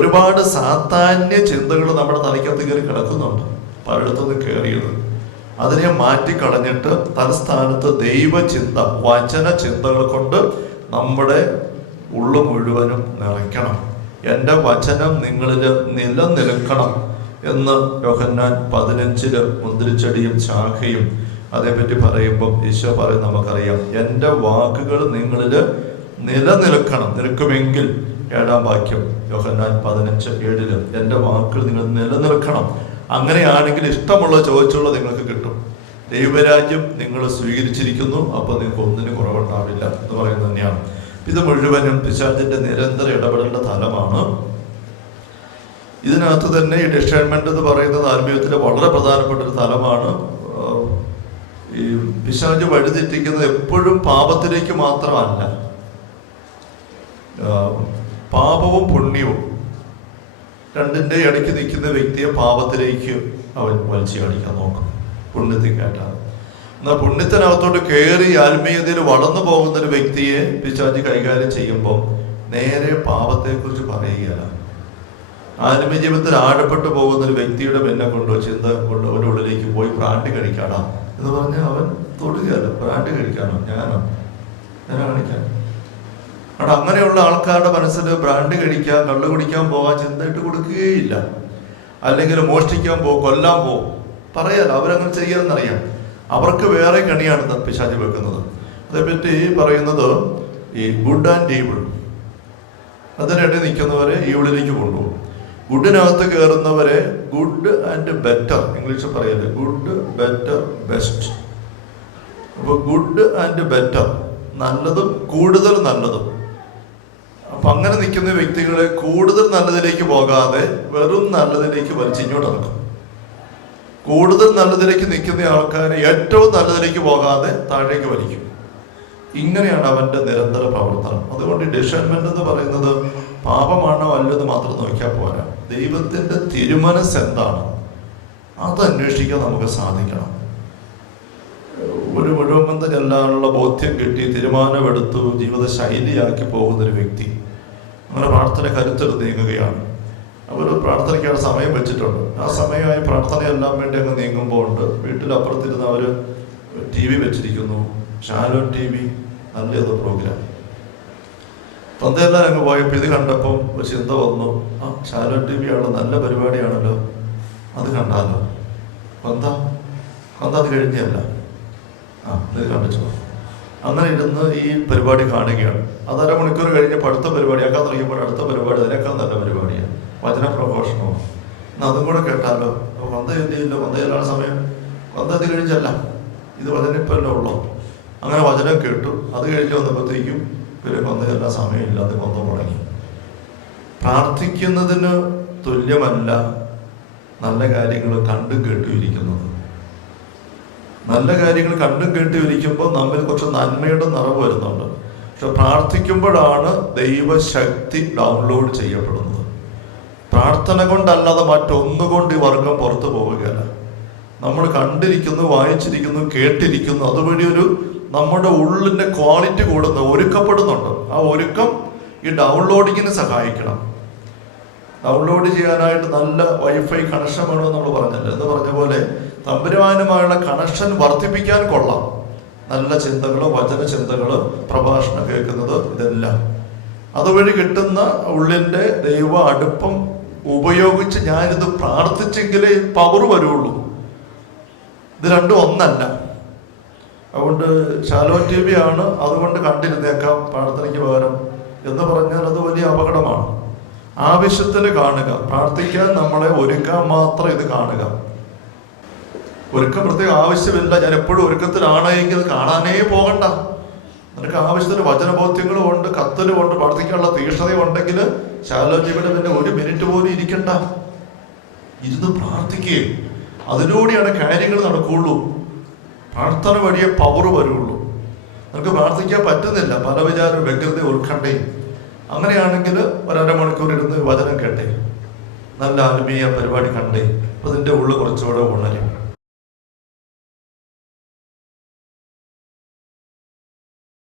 ഒരുപാട് സാധാന്യ ചിന്തകൾ നമ്മുടെ തലയ്ക്കകത്ത് കയറി കിടക്കുന്നുണ്ട്, പലയിടത്തുനിന്ന് കയറിയത്. അതിനെ മാറ്റിക്കളഞ്ഞിട്ട് തലസ്ഥാനത്ത് ദൈവചിന്ത, വചന ചിന്തകൾ കൊണ്ട് നമ്മുടെ ഉള്ളു മുഴുവനും നിറയ്ക്കണം. എൻ്റെ വചനം നിങ്ങളിൽ നിലനിൽക്കണം എന്ന് യോഹന്നാൻ 15 മുന്തിരിച്ചെടിയും ശാഖയും അതേപറ്റി പറയുമ്പം ഈശോ പറയും, നമുക്കറിയാം, എൻ്റെ വാക്കുകൾ നിങ്ങളിൽ നിൽക്കുമെങ്കിൽ, 7-ാം വാക്യം യോഹന്നാൻ 15:7, എൻ്റെ വാക്കുകൾ നിങ്ങൾ നിലനിൽക്കണം. അങ്ങനെയാണെങ്കിൽ ഇഷ്ടമുള്ള ചോദിച്ചുള്ള നിങ്ങൾക്ക് കിട്ടും. ദൈവരാജ്യം നിങ്ങൾ സ്വീകരിച്ചിരിക്കുന്നു, അപ്പോൾ നിങ്ങൾക്ക് ഒന്നിനും കുറവുണ്ടാവില്ല എന്ന് പറയുന്നത് തന്നെയാണ്. ഇത് മുഴുവനും പിശാചിന്റെ നിരന്തര ഇടപെടലിന്റെ തലമാണ്. ഇതിനകത്ത് തന്നെ ഈ ഡിസൈൻമെന്റ് എന്ന് പറയുന്നത് ആത്മീയത്തിലെ വളരെ പ്രധാനപ്പെട്ട ഒരു തലമാണ്. ഈ പിശാച് വഴിതെറ്റിക്കുന്നത് എപ്പോഴും പാപത്തിലേക്ക് മാത്രമല്ല, പാപവും പുണ്യവും രണ്ടിൻ്റെ ഇടയ്ക്ക് നിൽക്കുന്ന വ്യക്തിയെ പാപത്തിലേക്ക് അവൻ വലിച്ചു കാണിക്കാൻ നോക്കും, പുണ്യത്തിൽ കേട്ടാൽ. എന്നാൽ പുണ്യത്തിനകത്തോട്ട് കയറി ആത്മീയതയിൽ വളർന്നു പോകുന്ന ഒരു വ്യക്തിയെ പിശാച് കൈകാര്യം ചെയ്യുമ്പോൾ നേരെ പാപത്തെക്കുറിച്ച് പറയുകയാണ്. ആത്മീയ ജീവിതത്തിൽ ആഴപ്പെട്ടു പോകുന്ന ഒരു വ്യക്തിയുടെ പിന്നെ ചിന്ത കൊണ്ട് അവൻ്റെ ഉള്ളിലേക്ക് പോയി ബ്രാൻഡ് കഴിക്കാടാ എന്ന് പറഞ്ഞാൽ അവൻ തൊടുകയല്ല. ബ്രാൻഡ് കഴിക്കാനോ ഞാനോ കാണിക്കാൻ? അവിടെ അങ്ങനെയുള്ള ആൾക്കാരുടെ മനസ്സിൽ ബ്രാൻഡ് കഴിക്കാൻ, കള്ളു കുടിക്കാൻ പോകാൻ ചിന്തയിട്ട് കൊടുക്കുകയില്ല. അല്ലെങ്കിൽ മോഷ്ടിക്കാൻ കൊല്ലാൻ പറയാല്ല, അവരങ്ങനെ ചെയ്യാമെന്നറിയാം. അവർക്ക് വേറെ കണിയാണ് പിശാച് വെക്കുന്നത്. അതേപ്പറ്റി പറയുന്നത് ഈ ഗുഡ് ആൻഡ് ഈവിൾ, അതിനിടയിൽ നിൽക്കുന്നവരെ ഈവിളിലേക്ക് കൊണ്ടുപോകും. ഗുഡിനകത്ത് കയറുന്നവരെ ഗുഡ് ആൻഡ് ബെറ്റർ, ഇംഗ്ലീഷിൽ പറയല്ലേ, ഗുഡ് ബെറ്റർ ബെസ്റ്റ്. അപ്പോൾ ഗുഡ് ആൻഡ് ബെറ്റർ, നല്ലതും കൂടുതൽ നല്ലതും. അപ്പൊ അങ്ങനെ നിൽക്കുന്ന വ്യക്തികളെ കൂടുതൽ നല്ലതിലേക്ക് പോകാതെ വെറും നല്ലതിലേക്ക് വലിച്ചിങ്ങോട്ട് നടക്കും. കൂടുതൽ നല്ലതിലേക്ക് നിൽക്കുന്ന ആൾക്കാരെ ഏറ്റവും നല്ലതിലേക്ക് പോകാതെ താഴേക്ക് വലിക്കും. ഇങ്ങനെയാണ് അവന്റെ നിരന്തര പ്രവർത്തനം. അതുകൊണ്ട് ഡിസൈൻമെന്റ് എന്ന് പറയുന്നത് പാപമാണോ അല്ലെന്ന് മാത്രം നോക്കിയാൽ പോരാ, ദൈവത്തിന്റെ തിരുമനസ് എന്താണ് അത് അന്വേഷിക്കാൻ നമുക്ക് സാധിക്കണം. ഒരു മുഴുവൻ ചെല്ലാനുള്ള ബോധ്യം കിട്ടി തീരുമാനമെടുത്തു ജീവിത ശൈലിയാക്കി പോകുന്നൊരു വ്യക്തി അങ്ങനെ പ്രാർത്ഥന കരുത്തെടുത്ത് നീങ്ങുകയാണ്. അവർ പ്രാർത്ഥനയ്ക്കാണ് സമയം വെച്ചിട്ടുണ്ട്. ആ സമയമായി പ്രാർത്ഥനയെല്ലാം വേണ്ടി അങ്ങ് നീങ്ങുമ്പോൾ ഉണ്ട് വീട്ടിലപ്പുറത്തിരുന്ന് അവർ TV വെച്ചിരിക്കുന്നു, ഷാലോൺ TV, നല്ലത് പ്രോഗ്രാം. തന്തയെല്ലാം അങ്ങ് പോയപ്പോൾ ഇത് കണ്ടപ്പം ഒരു ചിന്ത വന്നു, ഷാലോൺ TV ആണ്, നല്ല പരിപാടിയാണല്ലോ, അത് കണ്ടാലോ. എന്താ അത് കഴിഞ്ഞല്ല, ഇത് കണ്ടിച്ചോ. അങ്ങനെ ഇരുന്ന് ഈ പരിപാടി കാണുകയാണ്. അത് അരമണിക്കൂർ കഴിഞ്ഞപ്പോൾ അടുത്ത പരിപാടിയാക്കാൻ തുടങ്ങിയപ്പോൾ അടുത്ത പരിപാടി അതിനേക്കാൾ നല്ല പരിപാടിയാണ്, വചന പ്രഘോഷണവും. എന്നാൽ അതും കൂടെ കേട്ടാലോ. അപ്പോൾ വന്ത എന്തിയില്ലോ, വന്തയിലാണ് സമയം, വന്ത ഇത് കഴിഞ്ഞല്ല, ഇത് വചനിപ്പല്ലോ ഉള്ളോ. അങ്ങനെ വചനം കേട്ടു. അത് കഴിഞ്ഞ് വന്നപ്പോഴത്തേക്കും പിന്നെ വന്തയെല്ലാം സമയമില്ലാതെ വന്ന മുടങ്ങി. പ്രാർത്ഥിക്കുന്നതിന് തുല്യമല്ല നല്ല കാര്യങ്ങൾ കണ്ടും കേട്ടും ഇരിക്കുന്നത്. നല്ല കാര്യങ്ങൾ കണ്ടും കേട്ടും ഇരിക്കുമ്പോൾ നമ്മിൽ കുറച്ച് നന്മയുടെ നിറവ് വരുന്നുണ്ട്. പക്ഷെ പ്രാർത്ഥിക്കുമ്പോഴാണ് ദൈവശക്തി ഡൗൺലോഡ് ചെയ്യപ്പെടുന്നത്. പ്രാർത്ഥന കൊണ്ടല്ലാതെ മറ്റൊന്നുകൊണ്ട് ഈ വർഗം പുറത്തു പോവുകയല്ല. നമ്മൾ കണ്ടിരിക്കുന്നു, വായിച്ചിരിക്കുന്നു, കേട്ടിരിക്കുന്നു, അതുവഴി ഒരു നമ്മുടെ ഉള്ളിൻ്റെ ക്വാളിറ്റി കൂടുന്നു, ഒരുക്കപ്പെടുന്നുണ്ട്. ആ ഒരുക്കം ഈ ഡൗൺലോഡിങ്ങിന് സഹായിക്കണം. ഡൗൺലോഡ് ചെയ്യാനായിട്ട് നല്ല വൈഫൈ കണക്ഷൻ വേണമെന്ന് നമ്മൾ പറഞ്ഞല്ലോ. എന്ന് പറഞ്ഞ പോലെ തമ്പുരാനുമായുള്ള കണക്ഷൻ വർദ്ധിപ്പിക്കാൻ കൊള്ളാം നല്ല ചിന്തകളോ വചന ചിന്തകളോ പ്രഭാഷണം കേൾക്കുന്നത്, ഇതെല്ലാം അതുവഴി കിട്ടുന്ന ഉള്ളിൻ്റെ ദൈവ അടുപ്പം ഉപയോഗിച്ച് ഞാനിത് പ്രാർത്ഥിച്ചെങ്കിലേ പവർ വരുള്ളൂ. ഇത് രണ്ടും ഒന്നല്ല. അതുകൊണ്ട് ഷാലോൺ TV ആണ്, അതുകൊണ്ട് കണ്ടിരുന്നേക്കാം പ്രാർത്ഥനയ്ക്ക് പകരം എന്ന് പറഞ്ഞാൽ അത് വലിയ അപകടമാണ്. ആവശ്യത്തിന് കാണുക, പ്രാർത്ഥിക്കാൻ നമ്മളെ ഒരുക്കാൻ മാത്രം ഇത് കാണുക. ഒരുക്കം പ്രത്യേകം ആവശ്യമില്ല. ഞാൻ എപ്പോഴും ഒരുക്കത്തിലാണ് എങ്കിൽ കാണാനേ പോകണ്ട. നിനക്ക് ആവശ്യത്തിന് വചനബോധ്യങ്ങളും ഉണ്ട്, കത്തലും ഉണ്ട്, പ്രാർത്ഥിക്കാനുള്ള തീക്ഷ്ണതയും ഉണ്ടെങ്കിൽ ഷാലോൺ TVയുടെ പിന്നെ 1 മിനിറ്റ് പോലും ഇരിക്കണ്ട, ഇരുന്ന് പ്രാർത്ഥിക്കുകയും അതിലൂടെയാണ് കാര്യങ്ങൾ നടക്കുകയുള്ളൂ. പ്രാർത്ഥന വഴിയെ പവർ വരുള്ളൂ. നമുക്ക് പ്രാർത്ഥിക്കാൻ പറ്റുന്നില്ല, പല വിചാരം, വ്യഗ്രത, ഉത്കണ്ഠയും. അങ്ങനെയാണെങ്കിൽ 1.5 മണിക്കൂർ ഇരുന്ന് വചനം കേട്ടേ, നല്ല ആത്മീയ പരിപാടി കണ്ടേ, അപ്പം അതിൻ്റെ ഉള്ളിൽ കുറച്ചുകൂടെ ഉണരും.